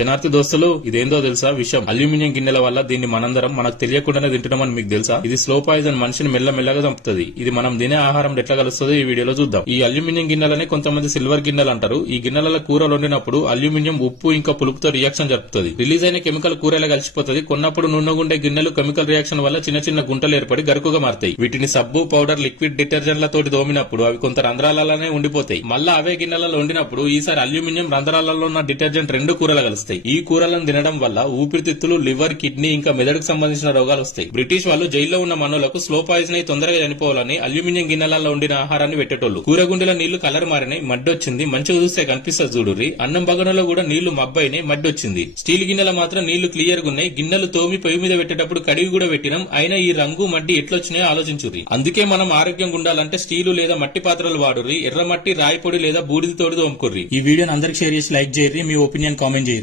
శనార్థి దోస్తులు, ఇదేందో తెలుసా విషయం? అల్యూమినియం గిన్నెల వల్ల దీన్ని మనందరం మనకు తెలియకుండానే తింటున్నామని మీకు తెలుసా? ఇది స్లో పాయిజన్, మనిషిని మెల్లమెల్లగా చంపుతుంది. ఇది మనం తినే ఆహారం ఎట్లా కలుస్తుందో ఈ వీడియోలో చూద్దాం. ఈ అల్యూమినియం గిన్నెలని కొంతమంది సిల్వర్ గిన్నెలు అంటారు. ఈ గిన్నెలలో కూరలు వండినప్పుడు అల్యూమినియం ఉప్పు ఇంకా పులుపుతో రియాక్షన్ జరుపుతుంది. రిలీజ్ అయిన కెమికల్ కూరలా కలిసిపోతుంది. కొన్నప్పుడు నూనెగుండే గిన్నెలు కెమికల్ రియాక్షన్ వల్ల చిన్న చిన్న గుంటలు ఏర్పడి గరుకుగా మారుతాయి. వీటిని సబ్బు, పౌడర్, లిక్విడ్ డిటర్జెంట్లతోటి దోమినప్పుడు అవి కొంత రంధ్రాలలోనే ఉండిపోతాయి. మళ్ళా అవే గిన్నెలలో వండినప్పుడు ఈసారి అల్యూమినియం రంధ్రాలలో ఉన్న డిటర్జెంట్ రెండు కూరలు కలుస్తాయి. ఈ కూరలను తినడం వల్ల ఊపిరితిత్తులు, లివర్, కిడ్నీ ఇంకా మెదడుకు సంబంధించిన రోగాలు వస్తాయి. బ్రిటిష్ వాళ్ళు జైల్లో ఉన్న మనోళ్లకు స్లో పాయిజన్ అయి తొందరగా చనిపోవాలని అల్యూమినియం గిన్నెలలో వండిన ఆహారాన్ని పెట్టేటోళ్లు. కూరగుండెల నీళ్లు కలర్ మారినాయి, మడ్డొచ్చింది. మంచిగా చూస్తే కనిపిస్తుంది చూడుర్రి. అన్నం బగనలో కూడా నీళ్లు మబ్బైనాయి, మడ్డొచ్చింది. స్టీల్ గిన్నెల మాత్రం నీళ్లు క్లియర్ గా ఉన్నాయి. గిన్నెలు తోమి పొయ్యి మీద పెట్టేటప్పుడు కడిగి కూడా పెట్టినాం. అయినా ఈ రంగు మడ్డి ఎట్లొచ్చినాయో ఆలోచించుర్రి. అందుకే మనం ఆరోగ్యంగా ఉండాలంటే స్టీలు లేదా మట్టి పాత్రలు వాడుర్రి. ఎర్రమట్టి, రాయి పొడి లేదా బూడిదతోటి తోముకుర్రి. ఈ వీడియోని అందరికి షేర్ చేసి లైక్ చేయర్రి. మీ ఒపీనియన్ కామెంట్ చేయర్రి.